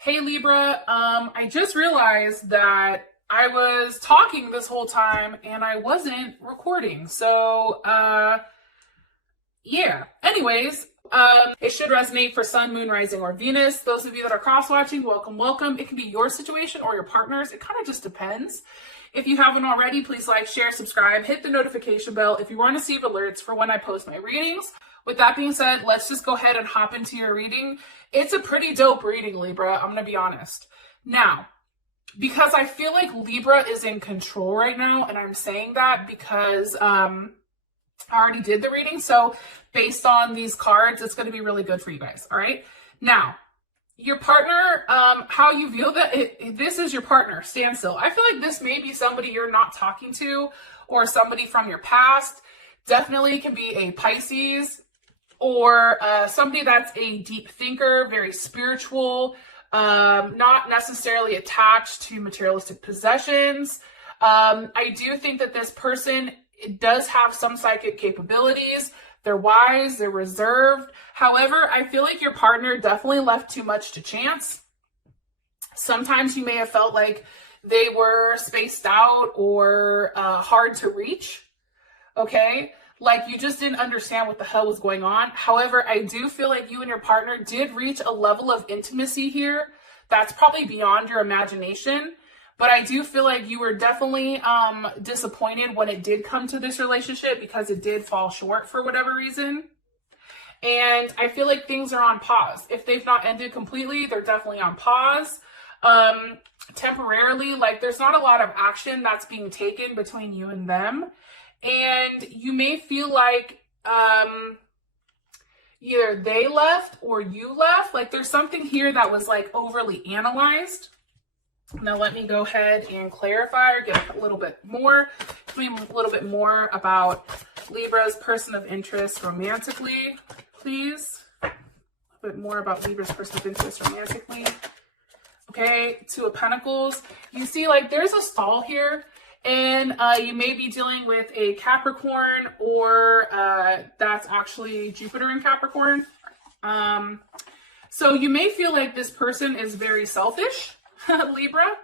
Hey Libra, I just realized that I was talking this whole time and I wasn't recording. So, yeah. Anyways, it should resonate for Sun, Moon, Rising, or Venus. Those of you that are cross-watching, welcome, welcome. It can be your situation or your partner's. It kind of just depends. If you haven't already, please like, share, subscribe, hit the notification bell if you want to receive alerts for when I post my readings. With that being said, let's just go ahead and hop into your reading. It's a pretty dope reading, Libra. I'm going to be honest. Now, because I feel like Libra is in control right now, and I'm saying that because I already did the reading. So based on these cards, it's going to be really good for you guys. All right. Now, your partner, how you view that, this is your partner, standstill. I feel like this may be somebody you're not talking to or somebody from your past. Definitely can be a Pisces or somebody that's a deep thinker, very spiritual, not necessarily attached to materialistic possessions. I do think that this person does have some psychic capabilities. They're wise, they're reserved. However, I feel like your partner definitely left too much to chance. Sometimes you may have felt like they were spaced out or hard to reach, okay? Like you just didn't understand what the hell was going on. However, I do feel like you and your partner did reach a level of intimacy here that's probably beyond your imagination. But I do feel like you were definitely disappointed when it did come to this relationship because it did fall short for whatever reason. And I feel like things are on pause. If they've not ended completely, they're definitely on pause. Temporarily, like there's not a lot of action that's being taken between you and them. And you may feel like either they left or you left. Like there's something here that was like overly analyzed. Now let me go ahead and clarify or get a little bit more, about Libra's person of interest romantically, please. A bit more about Libra's person of interest romantically. Okay, Two of Pentacles. You see, like there's a stall here, and you may be dealing with a Capricorn, or that's actually Jupiter in Capricorn. So you may feel like this person is very selfish, Libra,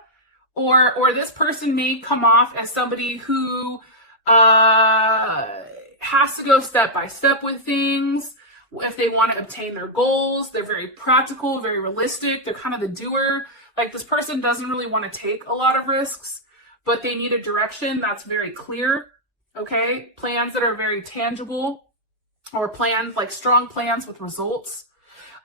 or this person may come off as somebody who has to go step by step with things. If they want to obtain their goals, they're very practical, very realistic. They're kind of the doer. Like this person doesn't really want to take a lot of risks, but they need a direction that's very clear. Okay, plans that are very tangible, or plans like strong plans with results.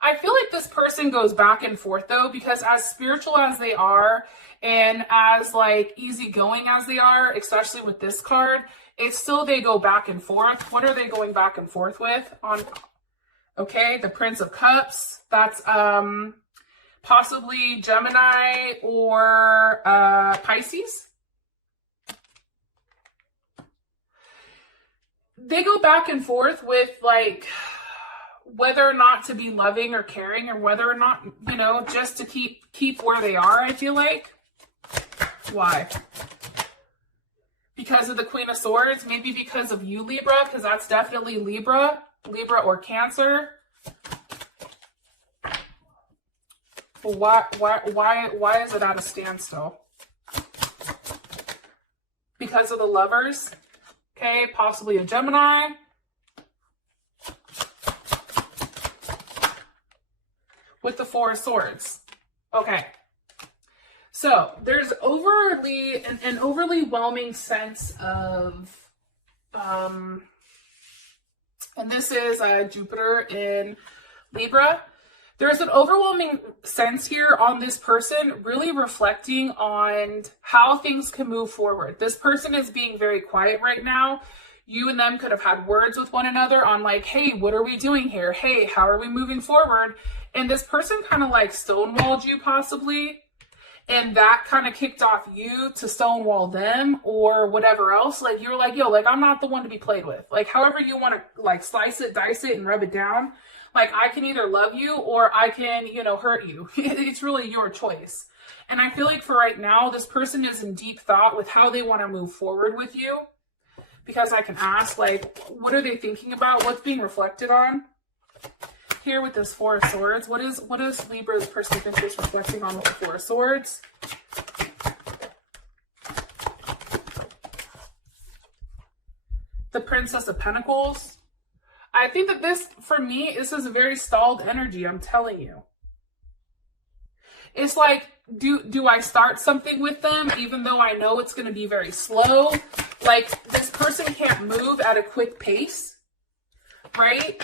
I feel like this person goes back and forth though, because as spiritual as they are and as like easygoing as they are, especially with this card, it's still they go back and forth. What are they going back and forth with? On, okay, the Prince of Cups. That's possibly Gemini or Pisces. They go back and forth with like whether or not to be loving or caring, or whether or not, you know, just to keep where they are, I feel like. Why? Because of the Queen of Swords? Maybe because of you, Libra, because that's definitely Libra or Cancer. But why is it at a standstill? Because of the Lovers? Okay, possibly a Gemini. With the Four of Swords. Okay. So there's an overly whelming sense of, and this is Jupiter in Libra. There's an overwhelming sense here on this person really reflecting on how things can move forward. This person is being very quiet right now. You and them could have had words with one another on like, hey, what are we doing here? Hey, how are we moving forward? And this person kind of like stonewalled you possibly. And that kind of kicked off you to stonewall them or whatever else. Like you were like, yo, like I'm not the one to be played with. Like however you want to like slice it, dice it, and rub it down. Like I can either love you or I can, you know, hurt you. It's really your choice. And I feel like for right now, this person is in deep thought with how they want to move forward with you. Because I can ask, like, what are they thinking about? What's being reflected on? here with this Four of Swords. What is Libra's personal interest reflecting on with the Four of Swords? The Princess of Pentacles. I think that this, for me, this is a very stalled energy, I'm telling you. It's like, do I start something with them even though I know it's going to be very slow? Like, this person can't move at a quick pace, right?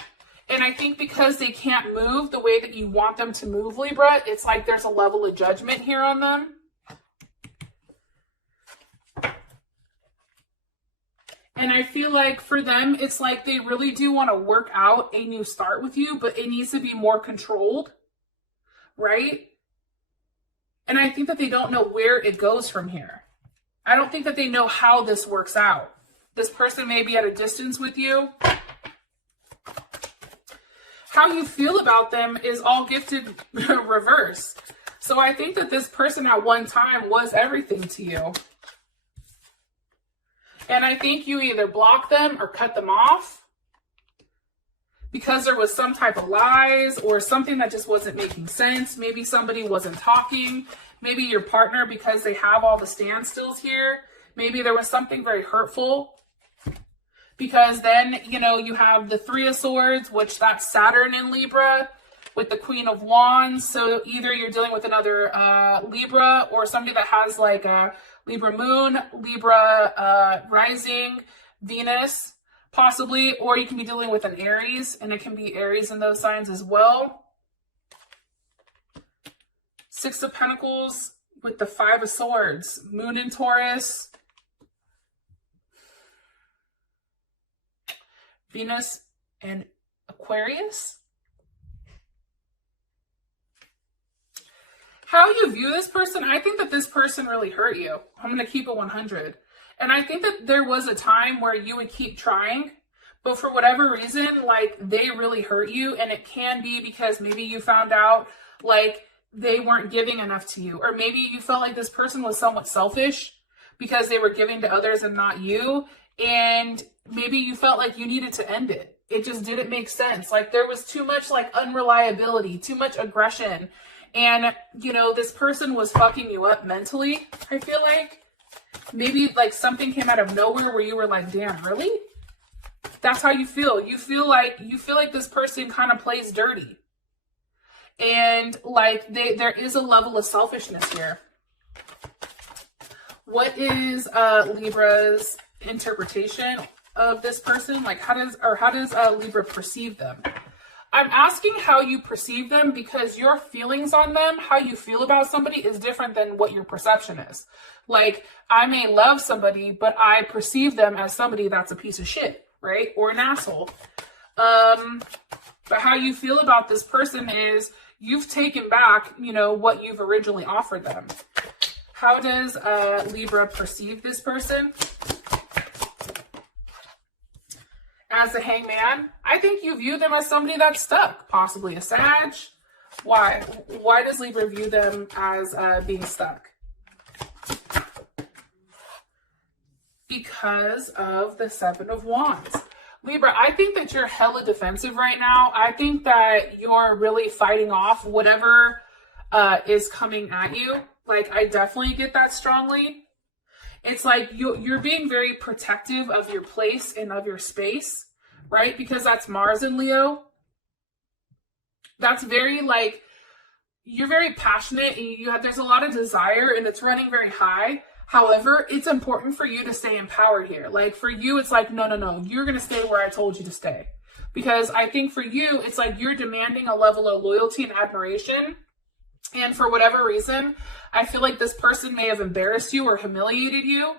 And I think because they can't move the way that you want them to move, Libra, it's like there's a level of judgment here on them. And I feel like for them, it's like they really do want to work out a new start with you, but it needs to be more controlled, right? And I think that they don't know where it goes from here. I don't think that they know how this works out. This person may be at a distance with you. How you feel about them is all gifted reverse. So I think that this person at one time was everything to you. And I think you either block them or cut them off because there was some type of lies or something that just wasn't making sense. Maybe somebody wasn't talking. Maybe your partner, because they have all the standstills here, maybe there was something very hurtful. Because then, you know, you have the Three of Swords, which that's Saturn in Libra, with the Queen of Wands. So either you're dealing with another Libra or somebody that has like a Libra moon, Libra rising, Venus, possibly, or you can be dealing with an Aries, and it can be Aries in those signs as well. Six of Pentacles with the Five of Swords, Moon in Taurus, Venus and Aquarius. How you view this person, I think that this person really hurt you. I'm going to keep it 100. And I think that there was a time where you would keep trying, but for whatever reason, like, they really hurt you. And it can be because maybe you found out like they weren't giving enough to you, or maybe you felt like this person was somewhat selfish because they were giving to others and not you. And maybe you felt like you needed to end it. It just didn't make sense. Like, there was too much like unreliability, too much aggression. And, you know, this person was fucking you up mentally, I feel like. Maybe like something came out of nowhere where you were like, damn, really? That's how you feel. You feel like this person kind of plays dirty. And like there is a level of selfishness here. What is Libra's interpretation of this person? Like, how does Libra perceive them? I'm asking how you perceive them because your feelings on them, how you feel about somebody, is different than what your perception is. Like, I may love somebody, but I perceive them as somebody that's a piece of shit, right? Or an asshole. But how you feel about this person is you've taken back, you know, what you've originally offered them. How does Libra perceive this person? As a Hangman, I think you view them as somebody that's stuck, possibly a Sag. Why? Why does Libra view them as being stuck? Because of the Seven of Wands. Libra, I think that you're hella defensive right now. I think that you're really fighting off whatever is coming at you. Like, I definitely get that strongly. It's like you're being very protective of your place and of your space, right? Because that's Mars in Leo. That's very like, you're very passionate and there's a lot of desire and it's running very high. However, it's important for you to stay empowered here. Like, for you, it's like, no, you're going to stay where I told you to stay. Because I think for you, it's like you're demanding a level of loyalty and admiration. And for whatever reason, I feel like this person may have embarrassed you or humiliated you.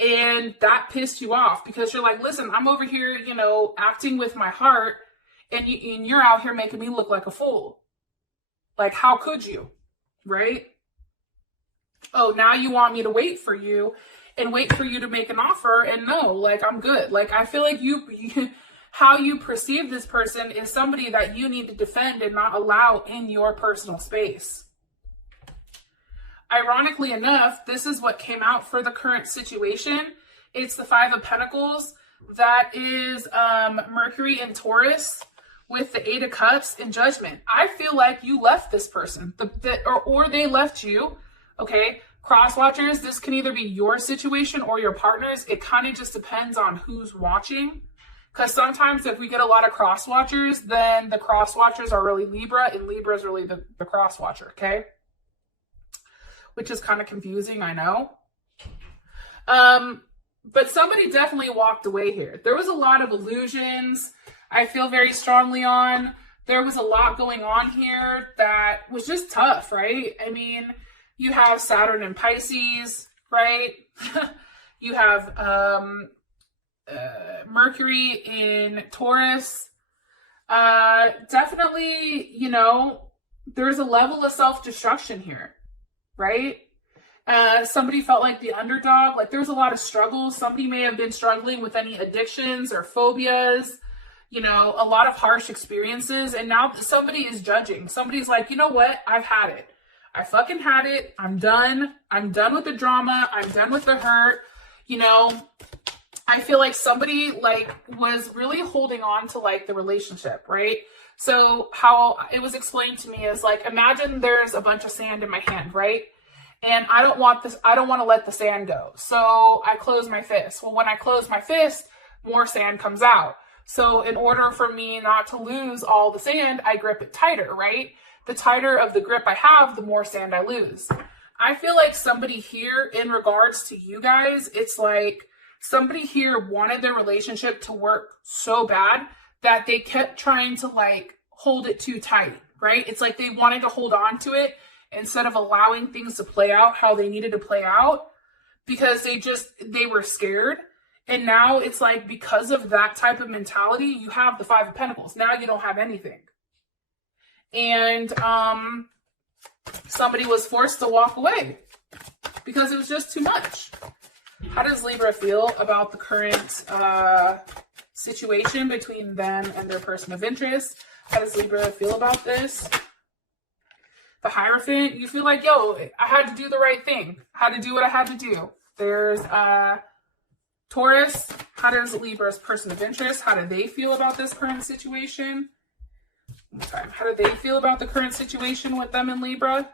And that pissed you off because you're like, listen, I'm over here, you know, acting with my heart. And you're out here making me look like a fool. Like, how could you? Right? Oh, now you want me to wait for you and wait for you to make an offer. And no, like, I'm good. Like, I feel like how you perceive this person is somebody that you need to defend and not allow in your personal space. Ironically enough, this is what came out for the current situation. It's the Five of Pentacles. That is Mercury in Taurus with the Eight of Cups and Judgment. I feel like you left this person, or they left you, okay? Cross watchers, this can either be your situation or your partner's. It kind of just depends on who's watching. Because sometimes if we get a lot of cross watchers, then the cross watchers are really Libra, and Libra is really the cross watcher, okay? Which is kind of confusing, I know. But somebody definitely walked away here. There was a lot of illusions I feel very strongly on. There was a lot going on here that was just tough, right? I mean, you have Saturn in Pisces, right? You have Mercury in Taurus. Definitely, you know, there's a level of self-destruction here, right? Somebody felt like the underdog. Like there's a lot of struggles. Somebody may have been struggling with any addictions or phobias, you know, a lot of harsh experiences. And now somebody is judging. Somebody's like, you know what? I've had it. I fucking had it. I'm done. I'm done with the drama. I'm done with the hurt. You know, I feel like somebody like was really holding on to like the relationship, right? So how it was explained to me is like, imagine there's a bunch of sand in my hand, right? And I don't want to let the sand go. So I close my fist. Well, when I close my fist, more sand comes out. So in order for me not to lose all the sand, I grip it tighter, right? The tighter of the grip I have, the more sand I lose. I feel like somebody here, in regards to you guys, it's like somebody here wanted their relationship to work so bad that they kept trying to like hold it too tight, right? It's like they wanted to hold on to it instead of allowing things to play out how they needed to play out, because they were scared. And now it's like, because of that type of mentality, you have the Five of Pentacles. Now you don't have anything. And somebody was forced to walk away because it was just too much. How does Libra feel about the current situation between them and their person of interest? How does Libra feel about this? The Hierophant, you feel like, yo, I had to do the right thing. I had to do what I had to do. There's Taurus. How does Libra's person of interest, how do they feel about this current situation? Okay. How do they feel about the current situation with them and Libra?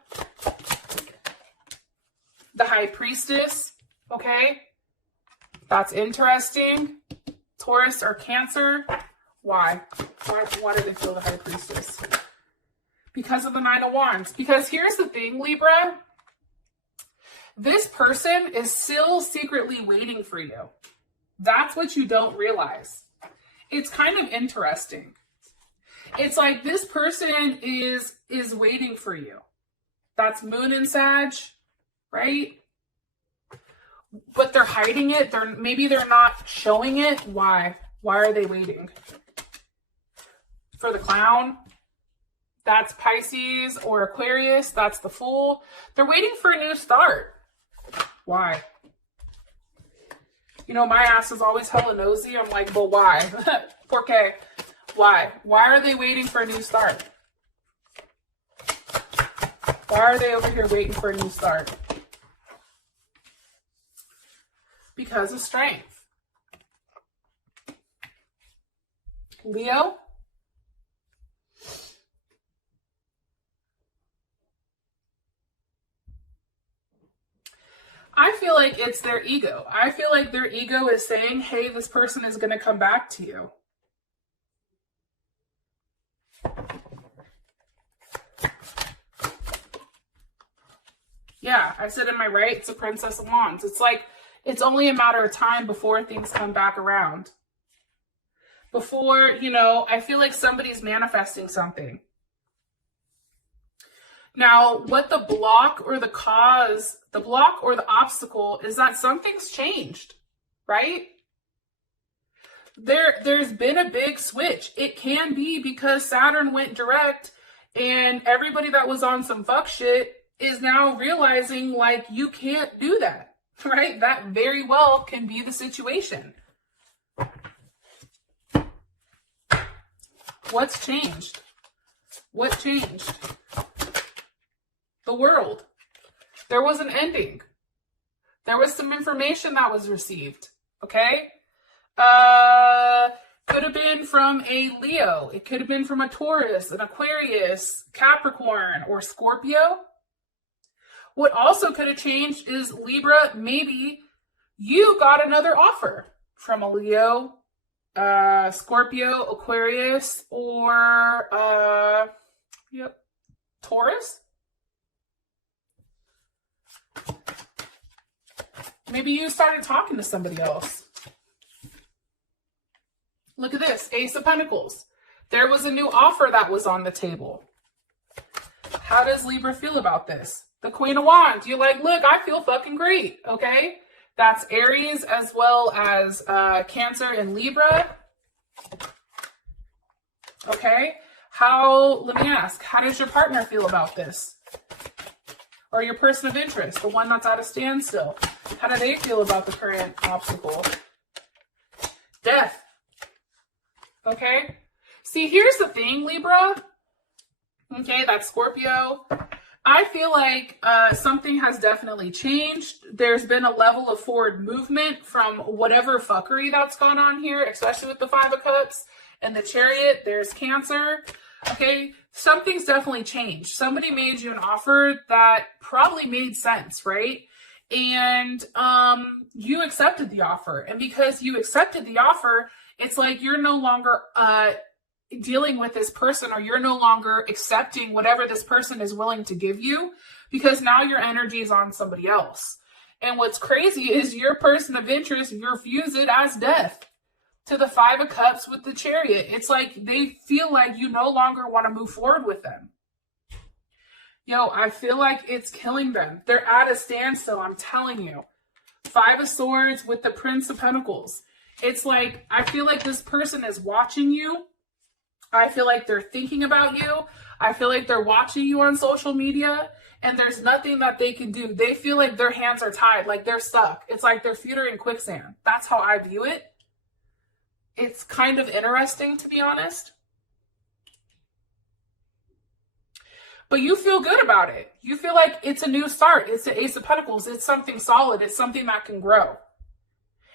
The High Priestess. Okay. That's interesting. Taurus or Cancer. Why? Why do they feel the High Priestess? Because of the Nine of Wands. Because here's the thing, Libra. This person is still secretly waiting for you. That's what you don't realize. It's kind of interesting. It's like this person is waiting for you. That's Moon and Sag, right? But they're hiding it. Maybe they're not showing it. Why? Why are they waiting? For the Clown. That's Pisces or Aquarius. That's the Fool. They're waiting for a new start. Why? You know, my ass is always hella nosy. I'm like, but why? 4K. Why? Why are they waiting for a new start? Why are they over here waiting for a new start? Because of strength. Leo. I feel like it's their ego. I feel like their ego is saying, hey, this person is going to come back to you. Yeah, I said, am I right? It's a Princess of Wands. It's like, it's only a matter of time before things come back around. Before, you know, I feel like somebody's manifesting something. Now, what the block or the cause, the block or the obstacle is that something's changed, right? There's been a big switch. It can be because Saturn went direct and everybody that was on some fuck shit is now realizing like you can't do that, right? That very well can be the situation. What's changed? What changed? The world. There was an ending. There was some information that was received. Okay? Could have been from a Leo. It could have been from a Taurus, an Aquarius, Capricorn, or Scorpio. What also could have changed is Libra, maybe you got another offer from a Leo, Scorpio, Aquarius, or Taurus. Maybe you started talking to somebody else. Look at this, Ace of Pentacles. There was a new offer that was on the table. How does Libra feel about this? The Queen of Wands. You're like, look, I feel fucking great, okay? That's Aries as well as Cancer and Libra. Okay? Let me ask, how does your partner feel about this? Or your person of interest, the one that's at a standstill? How do they feel about the current obstacle? Death. Okay? See, here's the thing, Libra. Okay, that's Scorpio. I feel like something has definitely changed. There's been a level of forward movement from whatever fuckery that's gone on here, especially with the Five of Cups and the Chariot. There's Cancer. Okay, something's definitely changed. Somebody made you an offer that probably made sense, right? And you accepted the offer. And because you accepted the offer, it's like you're no longer dealing with this person, or you're no longer accepting whatever this person is willing to give you, because now your energy is on somebody else. And what's crazy is your person of interest, you refuse it as death to the Five of Cups with the Chariot. It's like they feel like you no longer want to move forward with them. Yo, I feel like it's killing them. They're at a standstill, I'm telling you. Five of Swords with the Prince of Pentacles. It's like, I feel like this person is watching you. I feel like they're thinking about you. I feel like they're watching you on social media, and there's nothing that they can do. They feel like their hands are tied, like they're stuck. It's like their feet are in quicksand. That's how I view it. It's kind of interesting, to be honest. But you feel good about it. You feel like it's a new start. It's the Ace of Pentacles. It's something solid. It's something that can grow.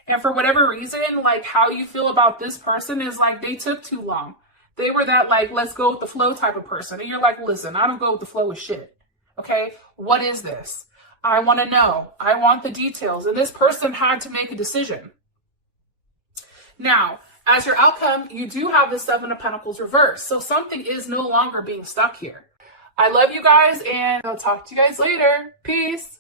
And for whatever reason, like how you feel about this person is like they took too long. They were that like, let's go with the flow type of person. And you're like, listen, I don't go with the flow with shit. Okay? What is this? I want to know. I want the details. And this person had to make a decision. Now, as your outcome, you do have the Seven of Pentacles reversed. So something is no longer being stuck here. I love you guys, and I'll talk to you guys later. Peace.